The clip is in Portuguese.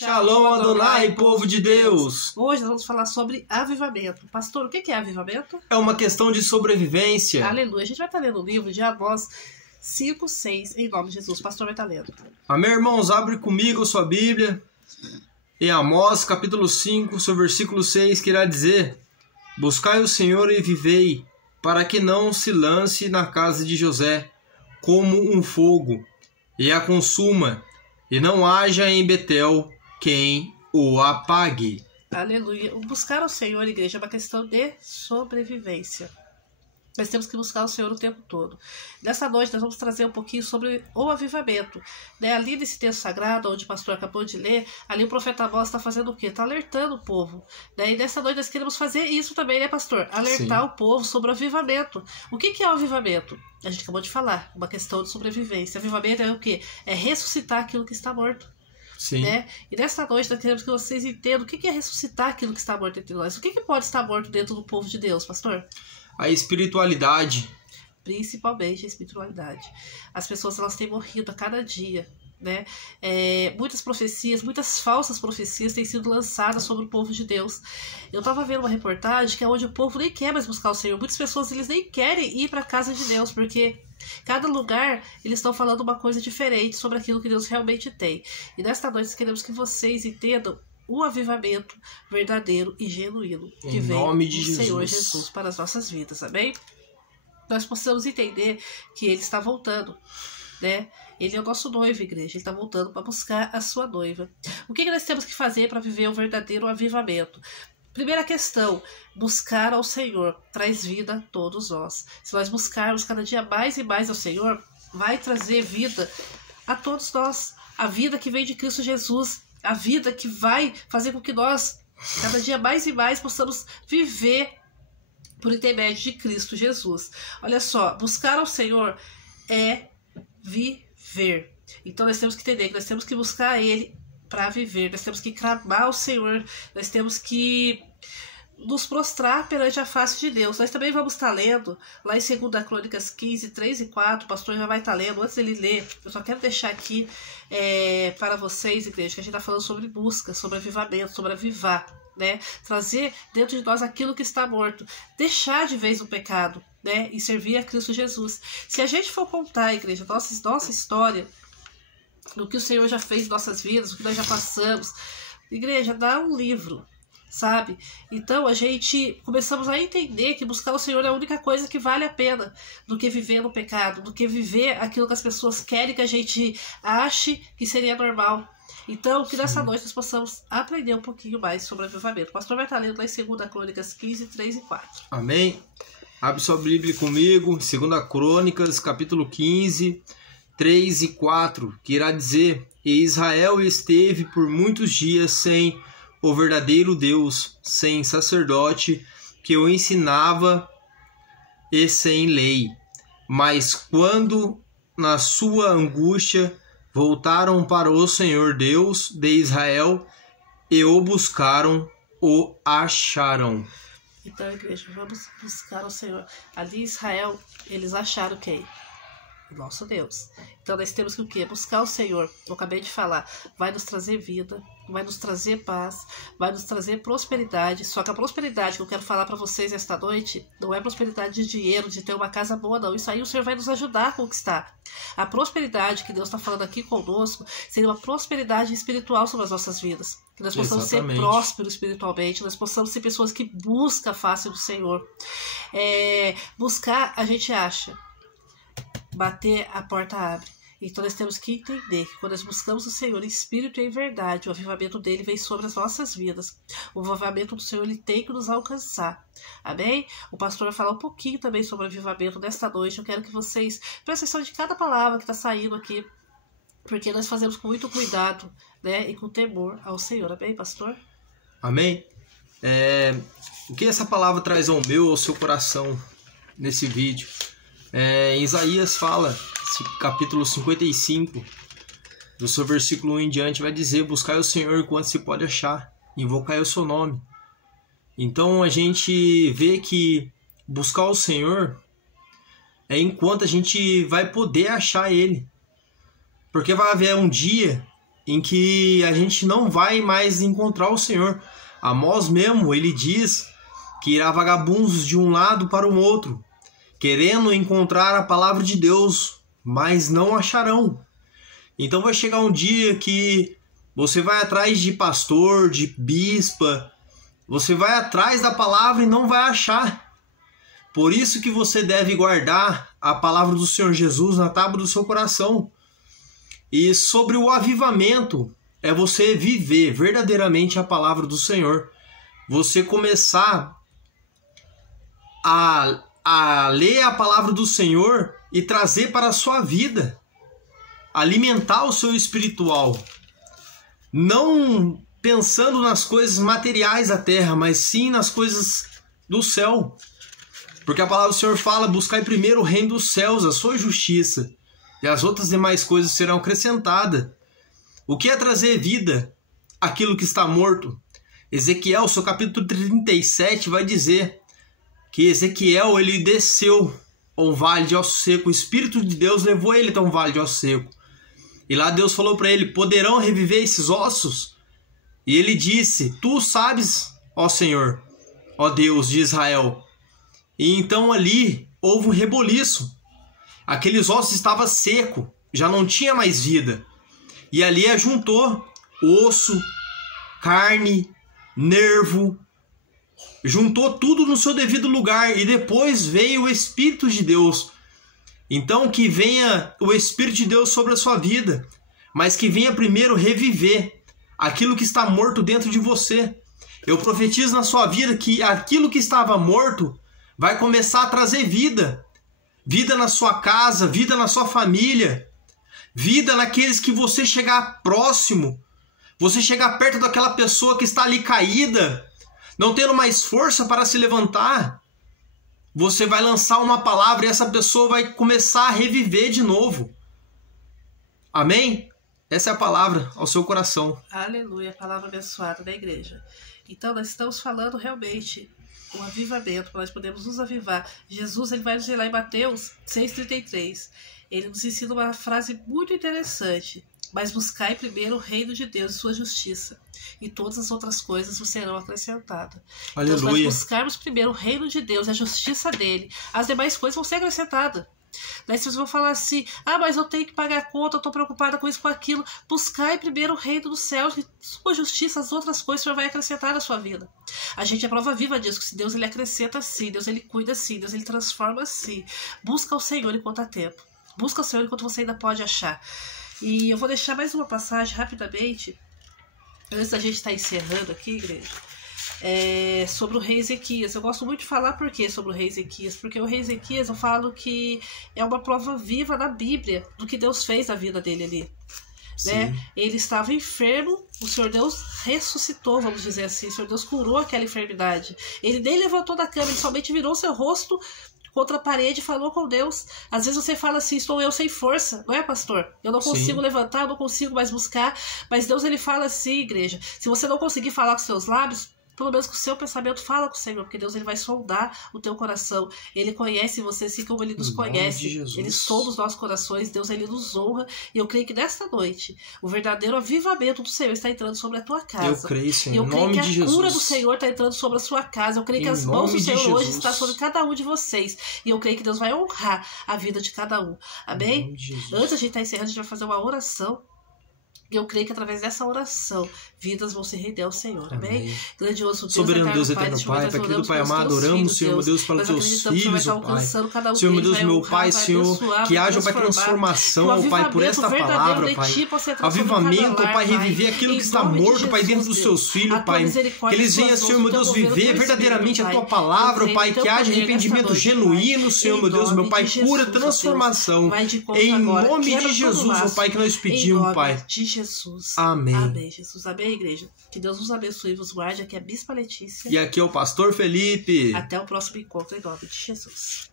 Shalom Adonai, povo de Deus! Hoje nós vamos falar sobre avivamento. Pastor, o que é avivamento? É uma questão de sobrevivência. Aleluia. A gente vai estar lendo o livro de Amós 5:6, em nome de Jesus. O pastor vai estar lendo. Amém, irmãos? Abre comigo a sua Bíblia. Em Amós, capítulo 5, seu versículo 6, que irá dizer: Buscai o Senhor e vivei, para que não se lance na casa de José como um fogo, e a consuma, e não haja em Betel quem o apague. Aleluia. O buscar ao Senhor, igreja, é uma questão de sobrevivência. Nós temos que buscar o Senhor o tempo todo. Nessa noite nós vamos trazer um pouquinho sobre o avivamento. Ali nesse texto sagrado, onde o pastor acabou de ler, ali o profeta Amós está fazendo o quê? Está alertando o povo. E nessa noite nós queremos fazer isso também, né, pastor? Alertar o povo sobre o avivamento. O que é o avivamento? A gente acabou de falar, uma questão de sobrevivência. Avivamento é o quê? É ressuscitar aquilo que está morto. Sim. Né? E nessa noite nós queremos que vocês entendam o que é ressuscitar aquilo que está morto entre nós. O que pode estar morto dentro do povo de Deus, pastor? A espiritualidade. Principalmente a espiritualidade. As pessoas elas têm morrido a cada dia, né? Muitas profecias, muitas falsas profecias têm sido lançadas sobre o povo de Deus. Eu estava vendo uma reportagem que é onde o povo nem quer mais buscar o Senhor. Muitas pessoas eles nem querem ir para a casa de Deus, porque cada lugar eles estão falando uma coisa diferente sobre aquilo que Deus realmente tem. E nesta noite queremos que vocês entendam o avivamento verdadeiro e genuíno que vem do Senhor Jesus para as nossas vidas, amém? Nós possamos entender que Ele está voltando, né? Ele é o nosso noivo, igreja. Ele está voltando para buscar a sua noiva. O que nós temos que fazer para viver o verdadeiro avivamento? Primeira questão, buscar ao Senhor traz vida a todos nós. Se nós buscarmos cada dia mais e mais ao Senhor, vai trazer vida a todos nós. A vida que vem de Cristo Jesus. A vida que vai fazer com que nós, cada dia mais e mais, possamos viver por intermédio de Cristo Jesus. Olha só, buscar ao Senhor é viver. Então nós temos que entender que nós temos que buscar Ele para viver. Nós temos que clamar ao Senhor. Nós temos que nos prostrar perante a face de Deus. Nós também vamos estar lendo lá em 2 Crônicas 15, 3 e 4. O pastor já vai estar lendo. Antes dele ler, eu só quero deixar aqui para vocês, igreja, que a gente está falando sobre busca, sobre avivamento, sobre avivar, né? Trazer dentro de nós aquilo que está morto. Deixar de vez o pecado, né? E servir a Cristo Jesus. Se a gente for contar, igreja, nossa história, do que o Senhor já fez em nossas vidas, o que nós já passamos, igreja, dá um livro, sabe? Então a gente começamos a entender que buscar o Senhor é a única coisa que vale a pena do que viver no pecado, do que viver aquilo que as pessoas querem que a gente ache que seria normal. Então, que nessa noite nós possamos aprender um pouquinho mais sobre avivamento. O pastor vai estar lendo lá em 2 Crônicas 15, 3 e 4. Amém? Abre sua Bíblia comigo, 2 Crônicas, capítulo 15, 3 e 4, que irá dizer: E Israel esteve por muitos dias sem o verdadeiro Deus, sem sacerdote que o ensinava e sem lei. Mas quando na sua angústia voltaram para o Senhor Deus de Israel e o buscaram, o acharam. Então, igreja, vamos buscar o Senhor. Ali em Israel, eles acharam quem? O nosso Deus. Então nós temos que o quê? Buscar o Senhor. Eu acabei de falar. Vai nos trazer vida, vai nos trazer paz, vai nos trazer prosperidade. Só que a prosperidade que eu quero falar para vocês esta noite não é prosperidade de dinheiro, de ter uma casa boa, não. Isso aí o Senhor vai nos ajudar a conquistar. A prosperidade que Deus está falando aqui conosco seria uma prosperidade espiritual sobre as nossas vidas. Que nós possamos ser prósperos espiritualmente, nós possamos ser pessoas que buscam a face do Senhor. Buscar, a gente acha. Bater, a porta abre. Então nós temos que entender que quando nós buscamos o Senhor em espírito e em verdade, o avivamento dele vem sobre as nossas vidas. O avivamento do Senhor ele tem que nos alcançar. Amém? O pastor vai falar um pouquinho também sobre o avivamento nesta noite. Eu quero que vocês prestem atenção de cada palavra que está saindo aqui, porque nós fazemos com muito cuidado, né, e com temor ao Senhor. Amém, pastor? Amém? O que essa palavra traz ao meu, ao seu coração nesse vídeo? Isaías fala, capítulo 55, do seu versículo 1 em diante, vai dizer: buscai o Senhor enquanto se pode achar, invocai o seu nome. Então a gente vê que buscar o Senhor é enquanto a gente vai poder achar Ele. Porque vai haver um dia em que a gente não vai mais encontrar o Senhor. Amós mesmo, ele diz que irá vagabundos de um lado para o outro, querendo encontrar a palavra de Deus, mas não acharão. Então vai chegar um dia que você vai atrás de pastor, de bispa, você vai atrás da palavra e não vai achar. Por isso que você deve guardar a palavra do Senhor Jesus na tábua do seu coração. E sobre o avivamento, é você viver verdadeiramente a palavra do Senhor. Você começar a ler a palavra do Senhor e trazer para a sua vida. Alimentar o seu espiritual. Não pensando nas coisas materiais da terra, mas sim nas coisas do céu. Porque a palavra do Senhor fala: buscai primeiro o reino dos céus, a sua justiça, e as outras demais coisas serão acrescentadas. O que é trazer vida àquilo que está morto? Ezequiel, seu capítulo 37, vai dizer que Ezequiel, ele desceu ao vale de osso seco. O Espírito de Deus levou ele até um vale de osso seco. E lá Deus falou para ele: poderão reviver esses ossos? E ele disse: tu sabes, ó Senhor, ó Deus de Israel. E então ali houve um reboliço. Aqueles ossos estavam secos, já não tinha mais vida. E ali ajuntou osso, carne, nervo, juntou tudo no seu devido lugar. E depois veio o Espírito de Deus. Então que venha o Espírito de Deus sobre a sua vida, mas que venha primeiro reviver aquilo que está morto dentro de você. Eu profetizo na sua vida que aquilo que estava morto vai começar a trazer vida. Vida na sua casa, vida na sua família, vida naqueles que você chegar próximo, você chegar perto daquela pessoa que está ali caída, não tendo mais força para se levantar. Você vai lançar uma palavra e essa pessoa vai começar a reviver de novo. Amém? Essa é a palavra ao seu coração. Aleluia, a palavra abençoada da igreja. Então nós estamos falando realmente o avivamento, para nós podermos nos avivar. Jesus, ele vai nos dizer lá em Mateus 6,33. Ele nos ensina uma frase muito interessante: mas buscai primeiro o reino de Deus e sua justiça, e todas as outras coisas vos serão acrescentadas. Aleluia. Então, se nós buscarmos primeiro o reino de Deus e a justiça dele, as demais coisas vão ser acrescentadas. Daí vocês vão falar assim: ah, mas eu tenho que pagar a conta, eu estou preocupada com isso, com aquilo. Buscai primeiro o reino dos céus e sua justiça, as outras coisas o Senhor vai acrescentar na sua vida. A gente é prova viva disso, que se Deus ele acrescenta sim, Deus ele cuida sim, Deus ele transforma sim. Busca o Senhor enquanto há tempo. Busca o Senhor enquanto você ainda pode achar. E eu vou deixar mais uma passagem rapidamente, antes da gente estar encerrando aqui, igreja. Sobre o rei Ezequias. Eu gosto muito de falar por quê sobre o rei Ezequias, porque o rei Ezequias, eu falo que é uma prova viva na Bíblia do que Deus fez na vida dele ali, né? Ele estava enfermo, o Senhor Deus ressuscitou, vamos dizer assim, o Senhor Deus curou aquela enfermidade. Ele nem levantou da cama, ele somente virou seu rosto contra a parede e falou com Deus. Às vezes você fala assim: estou eu sem força, não é, pastor? Eu não consigo levantar, eu não consigo mais buscar. Mas Deus ele fala assim, igreja: se você não conseguir falar com seus lábios, pelo menos com o seu pensamento, fala com o Senhor, porque Deus ele vai sondar o teu coração. Ele conhece você assim como ele nos conhece. Ele sonda os nossos corações, Deus ele nos honra. E eu creio que nesta noite o verdadeiro avivamento do Senhor está entrando sobre a tua casa. Eu creio, Senhor, e eu creio que a Jesus. Cura do Senhor está entrando sobre a sua casa. Eu creio que as mãos do Senhor hoje estão sobre cada um de vocês. E eu creio que Deus vai honrar a vida de cada um. Amém? Antes de a gente estar encerrando, a gente vai fazer uma oração. E eu creio que através dessa oração, vidas vão se render ao Senhor. Amém? Grandioso Deus, soberano Deus, eterno Pai, Pai querido Pai amado, oramos, Senhor meu Deus, para os teus filhos, ó Pai. Senhor meu Deus, meu Pai, Senhor, que haja, Pai, transformação, ó Pai, por esta palavra, Pai. Avivamento, ó Pai, reviver aquilo que está morto, Pai, dentro dos seus filhos, Pai. Que eles venham, Senhor meu Deus, viver verdadeiramente a tua palavra, ó Pai. Que haja arrependimento genuíno, Senhor meu Deus, meu Pai. Cura, transformação. Em nome de Jesus, ó Pai, que nós pedimos, Pai. Jesus. Amém. Amém, Jesus. Amém, igreja. Que Deus nos abençoe e vos guarde. Aqui é a Bispa Letícia. E aqui é o Pastor Felipe. Até o próximo encontro em nome de Jesus.